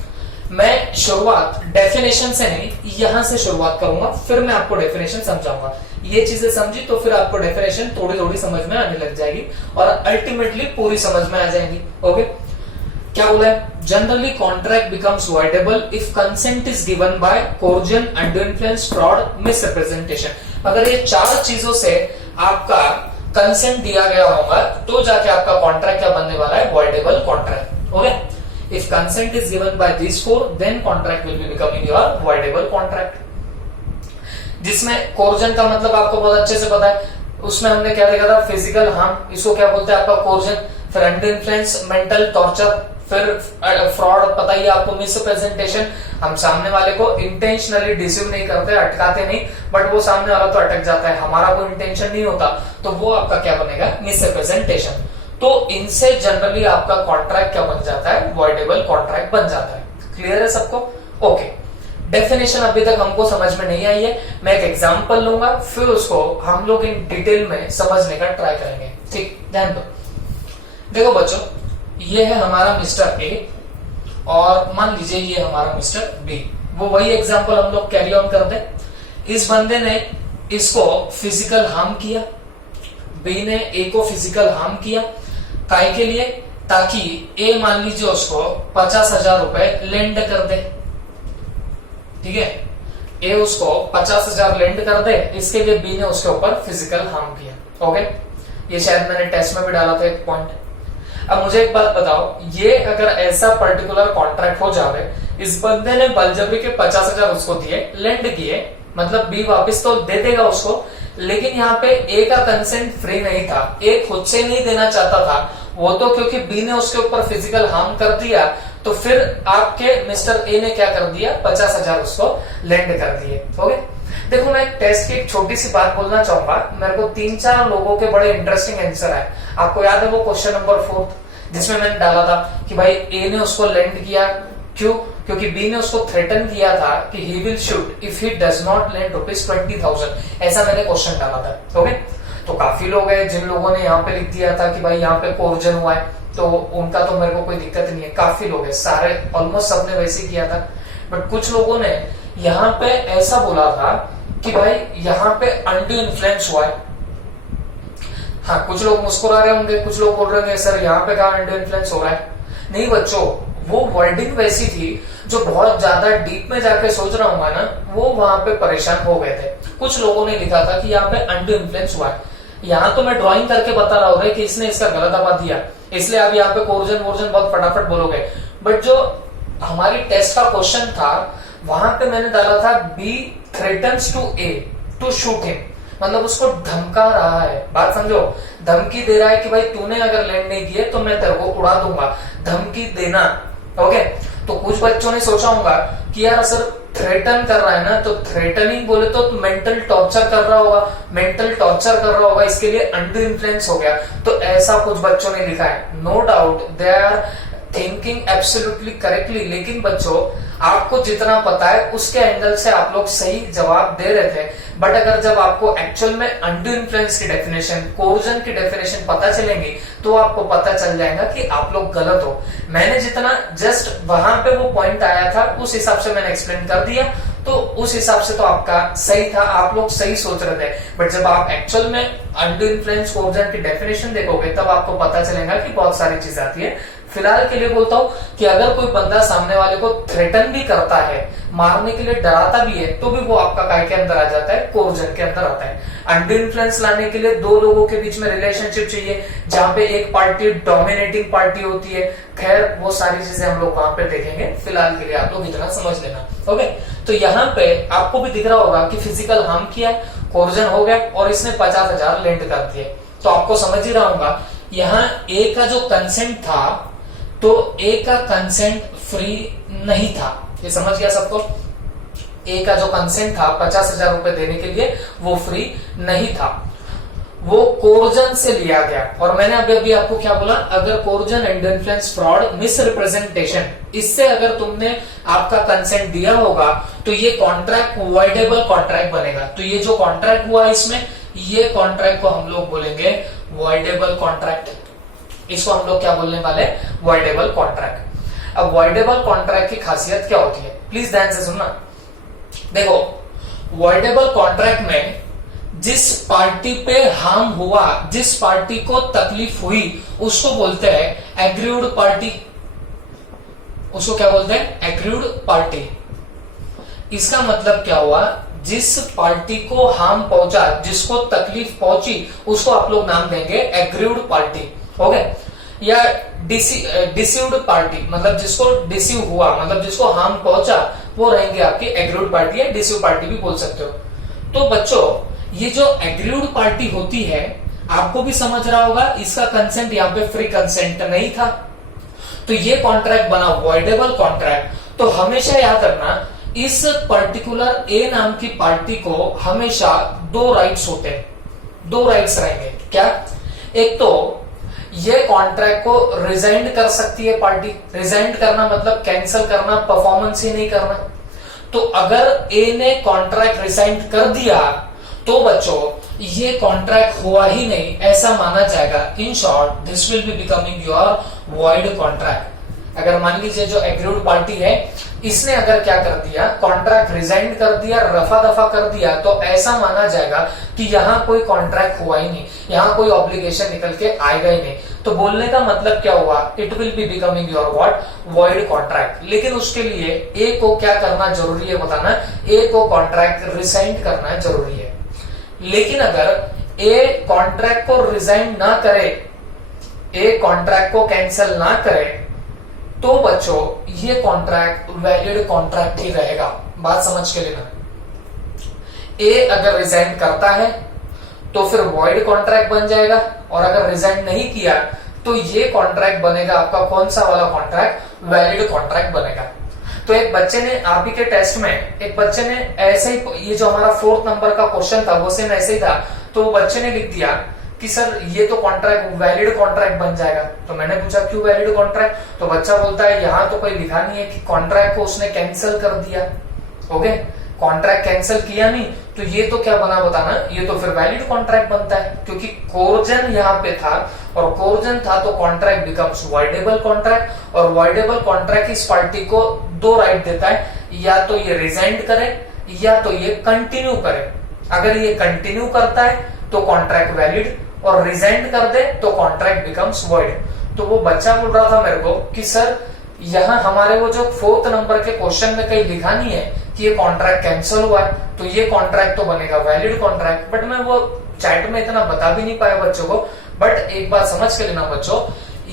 मैं शुरुआत डेफिनेशन से नहीं, यहां से शुरुआत करूंगा, फिर मैं आपको डेफिनेशन समझाऊंगा। ये चीजें समझी तो फिर आपको डेफिनेशन थोड़ी थोड़ी समझ में आने लग जाएगी और अल्टीमेटली पूरी समझ में आ जाएगी। ओके, क्या बोला है? Generally contract becomes voidable if consent is given by coercion, undue influence, fraud, misrepresentation. अगर ये चार चीजों से आपका कंसेंट दिया गया होगा तो जाके आपका कॉन्ट्रैक्ट क्या बनने वाला है? Voidable contract. Okay, if consent is given by these four then contract will be becoming your voidable contract। जिसमें कोर्जन का मतलब आपको बहुत अच्छे से पता है, उसमें हमने क्या देखा था? फिजिकल हार्म, इसको क्या बोलते हैं आपका कोर्जन। फिर अंडर इन्फ्लुएंस, मेंटल टॉर्चर। फिर फ्रॉड, पता ही आपको, मिसप्रेजेंटेशन, हम सामने वाले को इंटेंशनली डिसीव नहीं करते, अटकाते नहीं, बट वो सामने वाला तो अटक जाता है, हमारा कोई इंटेंशन नहीं होता, तो वो आपका क्या बनेगा? मिसप्रेजेंटेशन। तो इनसे जनरली आपका कॉन्ट्रैक्ट क्या बन जाता है? वॉइडेबल कॉन्ट्रैक्ट बन जाता है। क्लियर है सबको? ओके, डेफिनेशन अभी तक हमको समझ में नहीं आई है, मैं एक एग्जांपल लूंगा, फिर उसको हम लोग इन डिटेल में समझने का ट्राई करेंगे। ठीक, ध्यान दो। देखो बच्चों, ये है हमारा मिस्टर ए और मान लीजिए ये हमारा मिस्टर बी। वो वही एग्जांपल हम लोग कैरी ऑन कर दे। इस बंदे ने इसको फिजिकल हार्म किया, बी ने ए को फिजिकल हार्म किया, काय के लिए? ताकि ए मान लीजिए उसको 50,000 रुपए लेंड कर दे। ठीक है, ए उसको 50,000 लेंड कर दे, इसके लिए बी ने उसके ऊपर फिजिकल हार्म किया। ओके, ये शायद मैंने टेस्ट में भी डाला था एक पॉइंट। अब मुझे एक बात बताओ, ये अगर ऐसा पर्टिकुलर कॉन्ट्रैक्ट हो जावे, इस बंदे ने बलजबरी के 50,000 उसको दिए, लेंड किए, मतलब बी वापस तो दे देगा उसको, लेकिन यहाँ पे ए का कंसेंट फ्री नहीं था, ए खुद से नहीं देना चाहता था, वो तो क्योंकि बी ने उसके ऊपर फिजिकल हार्म कर दिया, तो फिर आपके मिस्टर ए ने क्या कर दिया? 50,000 उसको लेंड कर दिए। ओके, देखो मैं टेस्ट की एक छोटी सी बात बोलना चाहूंगा, मेरे को 3-4 लोगों के बड़े इंटरेस्टिंग आंसर है। आपको याद है वो क्वेश्चन नंबर 4 जिसमें मैंने डाला था कि भाई ए ने उसको लेंड किया, क्यों? क्योंकि बी ने उसको थ्रेटन किया था कि he will shoot if he does not lend ₹20,000, ऐसा मैंने क्वेश्चन डाला था। ओके, तो काफी लोग हैं जिन लोगों ने यहाँ पे लिख दिया था कि भाई यहाँ पे कोर्जन हुआ है, तो उनका तो मेरे को कोई दिक्कत नहीं है। काफी लोग हैं, सारे ऑलमोस्ट सबने वैसे ही किया था, बट कुछ लोगों ने यहाँ पे ऐसा बोला था कि भाई यहाँ पे अनड्यू इन्फ्लुएंस हुआ है। हाँ, कुछ लोग मुस्कुरा रहे होंगे, कुछ लोग बोल रहे होंगे सर यहाँ पे कहाँ अनड्यू इन्फ्लुएंस हो रहा है। नहीं बच्चों, वो वर्डिंग वैसी थी, जो बहुत ज्यादा डीप में जाके सोच रहा हूँ ना, वो वहां पे परेशान हो गए थे। कुछ लोगों ने लिखा था कि यहाँ पे अनड्यू इन्फ्लुएंस हुआ है। यहाँ तो मैं ड्राइंग करके बता रहा हूँ कि इसने इसका गलत आवाज दिया, इसलिए आप यहाँ पे कोर्जन वोर्जन बहुत फटाफट बोलोगे, बट जो हमारी टेस्ट का क्वेश्चन था वहां पे मैंने डाला था B threatens to A to shoot him, मतलब उसको धमका रहा है। बात समझो, धमकी दे रहा है कि भाई तूने अगर लैंड नहीं दिए तो मैं तेरे को उड़ा दूंगा, धमकी देना। ओके, तो कुछ बच्चों ने सोचा होगा कि यार सर थ्रेटन कर रहा है ना, तो थ्रेटनिंग बोले तो मेंटल टॉर्चर कर रहा होगा, मेंटल टॉर्चर कर रहा होगा, इसके लिए अंडू इन्फ्लुएंस हो गया। तो ऐसा कुछ बच्चों ने लिखा है। No doubt they are thinking absolutely correctly, लेकिन बच्चों आपको जितना पता है उसके एंगल से आप लोग सही जवाब दे रहे थे। बट अगर जब आपको एक्चुअल में अंडू इन्फ्लुएंस की डेफिनेशन, कोर्जन की डेफिनेशन पता चलेंगी, तो आपको पता चल जाएगा कि आप लोग गलत हो। मैंने जितना जस्ट वहां पे वो पॉइंट आया था उस हिसाब से मैंने एक्सप्लेन कर दिया, तो उस हिसाब से तो आपका सही था, आप लोग सही सोच रहे थे। बट जब आप एक्चुअल में अंडू इन्फ्लुएंस कोर्जन की डेफिनेशन देखोगे तब आपको पता चलेगा कि बहुत सारी चीजें आती है। फिलहाल के लिए बोलता हूं कि अगर कोई बंदा सामने वाले को थ्रेटन भी करता है, मारने के लिए डराता भी है, तो भी वो आपका काय के अंदर आ जाता है, कोर्जन के अंदर आता है। अंडू इन्फ्लुएंस लाने के लिए दो लोगों के बीच में रिलेशनशिप चाहिए, जहां पे एक पार्टी डोमिनेटिंग पार्टी होती है। खैर वो सारी चीजें हम लोग वहां पे देखेंगे, फिलहाल के लिए आप लोग इतना समझ लेना। ओके, तो यहाँ पे आपको भी दिख रहा होगा कि फिजिकल हार्म किया, कोर्जन हो गया और इसने 50,000 लेंड कर दिए। तो आपको समझ ही रहा होगा यहाँ ए का जो कंसेंट था, तो ए का कंसेंट फ्री नहीं था। ये समझ गया सबको? ए का जो कंसेंट था 50,000 रुपए देने के लिए, वो फ्री नहीं था, वो कोर्जन से लिया गया। और मैंने अभी आपको क्या बोला, अगर coercion and influence fraud miss representation, इससे अगर तुमने आपका कंसेंट दिया होगा तो ये कॉन्ट्रैक्ट वॉइडेबल कॉन्ट्रैक्ट बनेगा। तो ये जो कॉन्ट्रैक्ट हुआ इसमें, ये कॉन्ट्रैक्ट को हम लोग बोलेंगे वॉइडेबल कॉन्ट्रैक्ट। इसको हम लोग क्या बोलने वाले, वॉइडेबल कॉन्ट्रैक्ट। अब वॉइडेबल कॉन्ट्रैक्ट की खासियत क्या होती है, प्लीज ध्यान से सुनना। देखो, वॉइडेबल कॉन्ट्रैक्ट में जिस पार्टी पे हार्म हुआ, जिस पार्टी को तकलीफ हुई, उसको बोलते हैं एग्रीव्ड पार्टी। उसको क्या बोलते हैं, एग्रीव्ड पार्टी। इसका मतलब क्या हुआ, जिस पार्टी को हार्म पहुंचा, जिसको तकलीफ पहुंची, उसको आप लोग नाम देंगे एग्रीव्ड पार्टी। हो गए? या डिसीव्ड पार्टी, मतलब जिसको डिसीव हुआ, मतलब जिसको हार्म पहुंचा, वो रहेंगे आपकी एग्रीव्ड पार्टी या डिसीव पार्टी भी बोल सकते हो। तो बच्चों, ये जो एग्रीव्ड पार्टी होती है, आपको भी समझ रहा होगा, इसका कंसेंट यहाँ पे फ्री कंसेंट नहीं था, तो ये कॉन्ट्रैक्ट बना वॉइडेबल कॉन्ट्रैक्ट। तो हमेशा याद रखना, इस पर्टिकुलर ए नाम की पार्टी को हमेशा दो राइट्स होते हैं, दो राइट्स रहेंगे। क्या? एक तो ये कॉन्ट्रैक्ट को रिजाइंड कर सकती है पार्टी। रिजाइंड करना मतलब कैंसिल करना, परफॉर्मेंस ही नहीं करना। तो अगर ए ने कॉन्ट्रैक्ट रिजाइंड कर दिया तो बच्चों ये कॉन्ट्रैक्ट हुआ ही नहीं, ऐसा माना जाएगा। In short, this will be becoming your void contract. अगर मान लीजिए जो एग्रीव्ड पार्टी है, इसने अगर क्या कर दिया, कॉन्ट्रैक्ट रिजाइन कर दिया, रफा दफा कर दिया, तो ऐसा माना जाएगा कि यहाँ कोई कॉन्ट्रैक्ट हुआ ही नहीं, यहाँ कोई ऑब्लिगेशन निकल के आएगा ही नहीं। तो बोलने का मतलब क्या हुआ, it will be becoming your what, void contract. लेकिन उसके लिए ए को क्या करना जरूरी है बताना, ए को कॉन्ट्रैक्ट रिजाइन करना जरूरी है। लेकिन अगर ए कॉन्ट्रैक्ट को रिजाइन ना करे, ए कॉन्ट्रैक्ट को कैंसिल ना करे, तो बच्चों ये कॉन्ट्रैक्ट वैलिड कॉन्ट्रैक्ट ही रहेगा। बात समझ के लेना। ए अगर रिजाइन करता है तो फिर वॉइड कॉन्ट्रैक्ट बन जाएगा, और अगर रिजाइन नहीं किया तो ये कॉन्ट्रैक्ट बनेगा आपका कौन सा वाला कॉन्ट्रैक्ट, वैलिड कॉन्ट्रैक्ट बनेगा। तो एक बच्चे ने आप ही के टेस्ट में, एक बच्चे ने ऐसे ही, ये जो हमारा 4th नंबर का क्वेश्चन था वो सेम ऐसे ही था, तो वो बच्चे ने लिख दिया कि सर ये तो कॉन्ट्रैक्ट वैलिड कॉन्ट्रैक्ट बन जाएगा। तो मैंने पूछा क्यों वैलिड कॉन्ट्रैक्ट, तो बच्चा बोलता है यहाँ तो कोई लिखा नहीं है कि कॉन्ट्रैक्ट को उसने कैंसिल कर दिया। ओके, कॉन्ट्रैक्ट कैंसिल किया नहीं, तो ये तो क्या बना बताना, ये तो फिर वैलिड कॉन्ट्रैक्ट बनता है, क्योंकि कोर्जन यहाँ पे था, और कोर्जन था तो कॉन्ट्रैक्ट बिकम्स वॉइडेबल कॉन्ट्रैक्ट। और वॉइडेबल कॉन्ट्रैक्ट इस पार्टी को दो राइट देता है, या तो ये रिजाइंड करे या तो ये कंटिन्यू करे। अगर ये कंटिन्यू करता है तो कॉन्ट्रैक्ट वैलिड, और रिजाइंड कर दे तो कॉन्ट्रैक्ट बिकम्स वॉइड। तो वो बच्चा बोल रहा था मेरे को कि सर यहाँ हमारे वो जो 4th नंबर के क्वेश्चन में कहीं लिखा नहीं है कि ये कॉन्ट्रैक्ट कैंसिल हुआ है, तो ये कॉन्ट्रैक्ट तो बनेगा वैलिड कॉन्ट्रैक्ट। बट मैं वो चैट में इतना बता भी नहीं पाया बच्चों को। बट एक बात समझ के लेना बच्चों,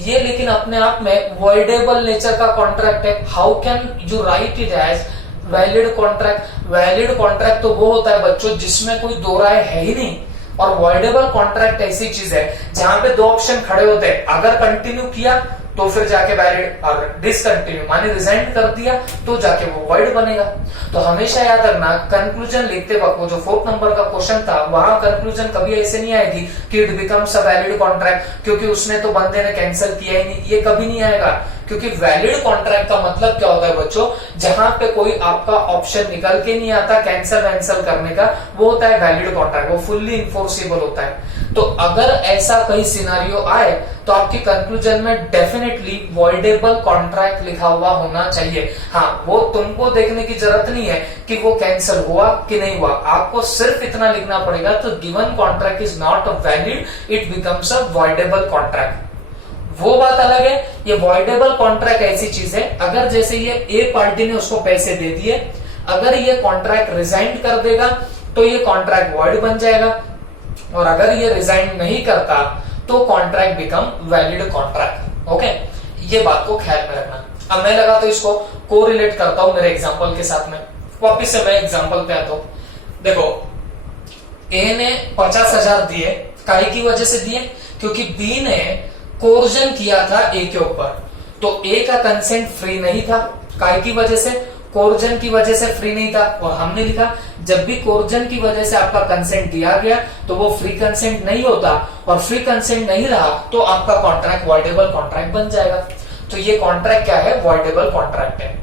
ये लेकिन अपने आप में वॉइडेबल नेचर का कॉन्ट्रैक्ट है। How can you write it as valid contract? Valid contract तो वो होता है बच्चों जिसमें कोई दो राय है ही नहीं। और वॉइडेबल कॉन्ट्रैक्ट ऐसी चीज है जहां पे दो ऑप्शन खड़े होते हैं, अगर कंटिन्यू किया तो फिर जाके वैलिड, और डिसकंटिन्यू माने रिजाइन कर दिया तो जाके वो वॉइड बनेगा। तो हमेशा याद रखना कंक्लूजन लिखते वक्त, वो जो 4 नंबर का क्वेश्चन था वहां कंक्लूजन कभी ऐसे नहीं आएगी कि it becomes a valid contract, क्योंकि उसने तो बंदे ने कैंसिल किया ही नहीं, ये कभी नहीं आएगा। क्योंकि वैलिड कॉन्ट्रैक्ट का मतलब क्या होता है बच्चों, जहां पे कोई आपका ऑप्शन निकल के नहीं आता कैंसिल वैंसिल करने का, वो होता है वैलिड कॉन्ट्रैक्ट, वो फुल्ली इन्फोर्सेबल होता है। तो अगर ऐसा कोई सिनारियो आए तो आपकी कंक्लूजन में डेफिनेटली वॉइडेबल कॉन्ट्रैक्ट लिखा हुआ होना चाहिए। हाँ, वो तुमको देखने की जरूरत नहीं है कि वो कैंसिल हुआ कि नहीं हुआ, आपको सिर्फ इतना लिखना पड़ेगा तो given contract is not valid, it becomes a voidable contract. वो बात अलग है, ये वॉइडेबल कॉन्ट्रैक्ट ऐसी चीज है, अगर जैसे ये ए पार्टी ने उसको पैसे दे दिए, अगर ये कॉन्ट्रैक्ट रिजाइन कर देगा तो ये कॉन्ट्रैक्ट वॉइड बन जाएगा, और अगर ये रिजाइन नहीं करता तो contract become valid contract. Okay, ये बात को ख्याल में रखना। अब मैं लगा तो इसको कोरिलेट करता हूं मेरे एग्जांपल के साथ में, वापिस से मैं एग्जांपल पे आता हूं। देखो, ए ने 50,000 दिए, काहे की वजह से दिए, क्योंकि बी ने कोर्जन किया था ए के ऊपर, तो ए का कंसेंट फ्री नहीं था, काहे की वजह से, कोर्जन की वजह से फ्री नहीं था। और हमने लिखा जब भी कोर्जन की वजह से आपका कंसेंट दिया गया तो वो फ्री कंसेंट नहीं होता, और फ्री कंसेंट नहीं रहा तो आपका कॉन्ट्रैक्ट वॉइडेबल कॉन्ट्रैक्ट बन जाएगा। तो ये कॉन्ट्रैक्ट क्या है, वॉइडेबल कॉन्ट्रैक्ट है।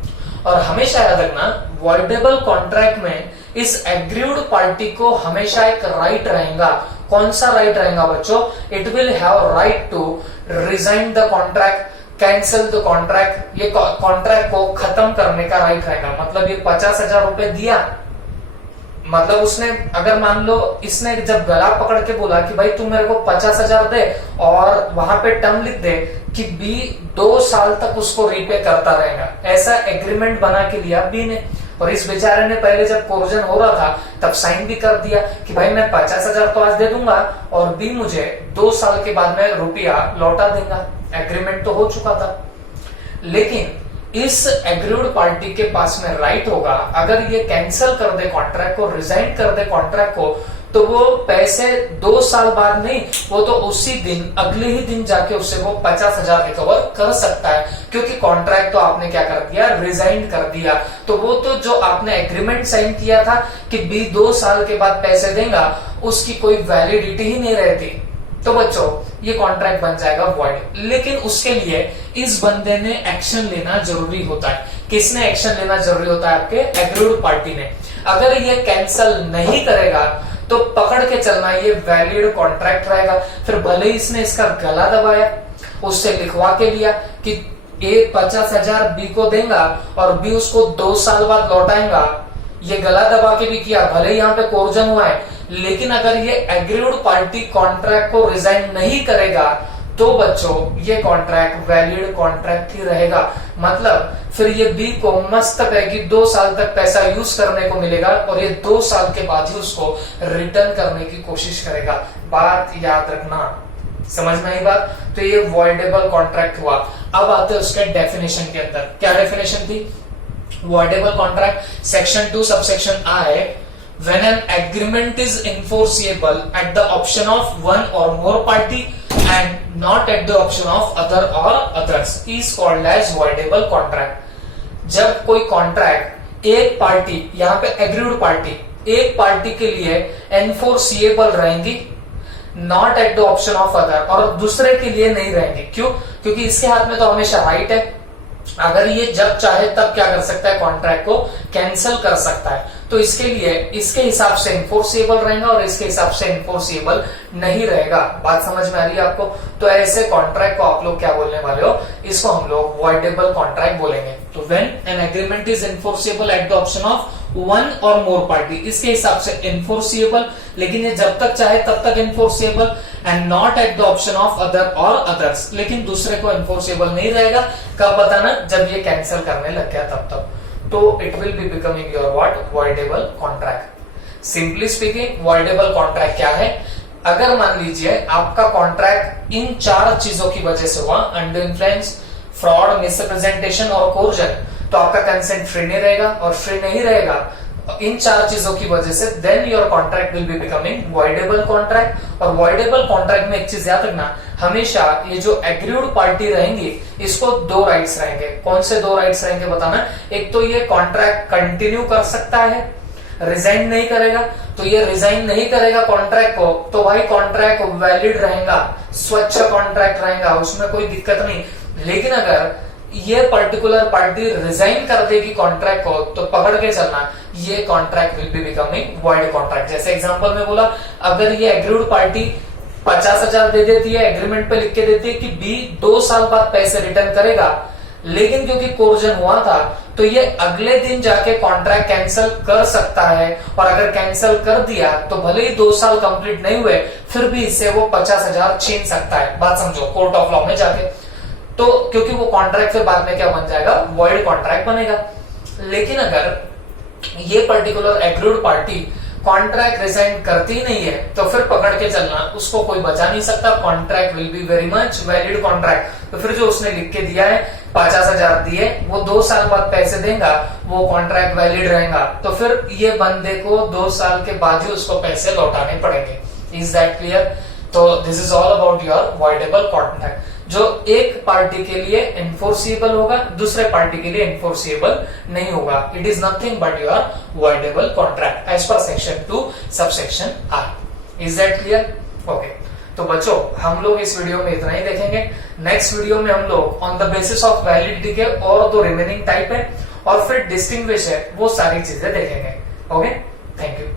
और हमेशा याद रखना वॉइडेबल कॉन्ट्रैक्ट में इस एग्रीड पार्टी को हमेशा एक राइट रहेगा। कौन सा राइट रहेगा बच्चों, it will have right to resign the contract, cancel the contract, ये कॉन्ट्रैक्ट को खत्म करने का राइट रहेगा। मतलब ये 50,000 रुपए दिया, मतलब उसने, अगर मान लो इसने जब गला पकड़ के बोला कि भाई तू मेरे को 50,000 दे, और वहां पे टर्म लिख दे कि बी 2 साल तक उसको रीपे करता रहेगा, ऐसा एग्रीमेंट बना के लिया बी ने, और इस बेचारे ने पहले जब कोर्जन हो रहा था तब साइन भी कर दिया कि भाई मैं 50,000 तो आज दे दूंगा और बी मुझे 2 साल के बाद में रुपया लौटा देगा। एग्रीमेंट तो हो चुका था, लेकिन इस एग्रीड पार्टी के पास में राइट होगा, अगर ये कैंसिल कर दे कॉन्ट्रैक्ट को, रिजाइन कर दे कॉन्ट्रैक्ट को, तो वो पैसे 2 साल बाद नहीं, वो तो उसी दिन, अगले ही दिन जाके उससे वो 50,000 रिकवर कर सकता है, क्योंकि कॉन्ट्रैक्ट तो आपने क्या कर दिया, रिजाइन कर दिया। तो वो तो जो आपने एग्रीमेंट साइन किया था कि बी 2 साल के बाद पैसे देगा, उसकी कोई वैलिडिटी ही नहीं रहती। तो बच्चों ये कॉन्ट्रैक्ट बन जाएगा वॉइड। लेकिन उसके लिए इस बंदे ने एक्शन लेना जरूरी होता है। किसने एक्शन लेना जरूरी होता है, आपके एग्रीड पार्टी ने। अगर ये कैंसिल नहीं करेगा तो पकड़ के चलना, ये वैलिड कॉन्ट्रैक्ट रहेगा। फिर भले ही इसने इसका गला दबाया, उससे लिखवा के लिया कि ए 50,000 बी को देगा और बी उसको 2 साल बाद लौटाएगा, ये गला दबा के भी किया, भले ही यहाँ पे कोर्जन हुआ है, लेकिन अगर ये एग्रीड पार्टी कॉन्ट्रैक्ट को रिजाइन नहीं करेगा तो बच्चों ये कॉन्ट्रैक्ट वैलिड कॉन्ट्रैक्ट ही रहेगा। मतलब फिर ये बी को मस्त है कि 2 साल तक पैसा यूज करने को मिलेगा, और ये 2 साल के बाद ही उसको रिटर्न करने की कोशिश करेगा। बात याद रखना, समझना ही बात। तो ये वॉइडेबल कॉन्ट्रैक्ट हुआ। अब आते हैं उसके डेफिनेशन के अंदर। क्या डेफिनेशन थी voidable contract? Section 2 subsection I, when an agreement is enforceable at the option of one or more party and not at the option of other or others is called as voidable contract। जब कोई contract एक party, यहाँ पे agreed party, एक party के लिए enforceable रहेंगी, not at the option of other, और दूसरे के लिए नहीं रहेंगे। क्यों? क्योंकि इसके हाथ में तो हमेशा राइट है, अगर ये जब चाहे तब क्या कर सकता है, कॉन्ट्रैक्ट को कैंसिल कर सकता है। तो इसके लिए इसके हिसाब से इन्फोर्सिएबल रहेगा और इसके हिसाब से इन्फोर्सिएबल नहीं रहेगा। बात समझ में आ रही है आपको? तो ऐसे कॉन्ट्रैक्ट को आप लोग क्या बोलने वाले हो, इसको हम लोग वॉइडेबल कॉन्ट्रैक्ट बोलेंगे। तो when an agreement is enforceable at the option of one और मोर पार्टी, इसके हिसाब से इन्फोर्सिएबल, लेकिन ये जब तक चाहे तब तक enforceable, and not at the option of other और अदर्स, लेकिन दूसरे को इन्फोर्सिएबल नहीं रहेगा। कब बताना? जब ये कैंसिल करने लग गया तब। तो it will be becoming your what, voidable contract. Simply speaking voidable contract क्या है? अगर मान लीजिए आपका कॉन्ट्रैक्ट इन 4 चीजों की वजह से हुआ, अंडर इन्फ्लुएंस, फ्रॉड, मिसरिप्रेजेंटेशन और कोर्जन, तो आपका कंसेंट फ्री नहीं रहेगा, और फ्री नहीं रहेगा इन 4 चीजों की वजह से then your contract will be becoming voidable contract. और वॉइडेबल कॉन्ट्रैक्ट में एक चीज याद रखना, हमेशा ये जो एग्रीड पार्टी रहेंगी इसको 2 राइट्स रहेंगे। कौन से 2 राइट्स रहेंगे बताना। एक तो ये कॉन्ट्रैक्ट कंटिन्यू कर सकता है, रिजाइन नहीं करेगा। तो ये रिजाइन नहीं करेगा कॉन्ट्रैक्ट को तो भाई कॉन्ट्रैक्ट वैलिड रहेगा, स्वच्छ कॉन्ट्रैक्ट रहेगा, उसमें कोई दिक्कत नहीं। लेकिन अगर ये पर्टिकुलर पार्टी रिजाइन कर देगी कॉन्ट्रैक्ट को तो पकड़ के चलना, ये contract will be becoming void contract. जैसे एग्जांपल में बोला, अगर ये एग्रीड पार्टी 50,000 दे देती है, एग्रीमेंट पे लिख के देती है कि बी 2 साल बाद पैसे रिटर्न करेगा, लेकिन क्योंकि कोर्जन हुआ था तो ये अगले दिन जाके कॉन्ट्रैक्ट कैंसिल कर सकता है। और अगर कैंसिल कर दिया तो भले ही 2 साल कंप्लीट नहीं हुए फिर भी इससे वो 50,000 छीन सकता है। बात समझो, कोर्ट ऑफ लॉ में जाके। तो क्योंकि वो कॉन्ट्रैक्ट फिर बाद में क्या बन जाएगा, वॉइड कॉन्ट्रैक्ट बनेगा। लेकिन अगर ये particular agreed party contract resign करती नहीं है तो फिर पकड़ के चलना, उसको कोई बचा नहीं सकता। Contract will be very much valid contract. तो फिर जो उसने लिख के दिया है 50,000 दिए, वो 2 साल बाद पैसे देगा, वो कॉन्ट्रैक्ट वैलिड रहेगा। तो फिर ये बंदे को 2 साल के बाद ही उसको पैसे लौटाने पड़ेंगे। Is that clear? तो this is all about your voidable contract, जो एक पार्टी के लिए एनफोर्सिबल होगा, दूसरे पार्टी के लिए एनफोर्सिबल नहीं होगा। It is nothing but your voidable contract as per section 2 subsection r. Is that clear? Okay, तो बच्चों हम लोग इस वीडियो में इतना ही देखेंगे। नेक्स्ट वीडियो में हम लोग on the basis of validity के और 2 रिमेनिंग टाइप है और फिर डिस्टिंग्विश है, वो सारी चीजें देखेंगे। Okay, thank you.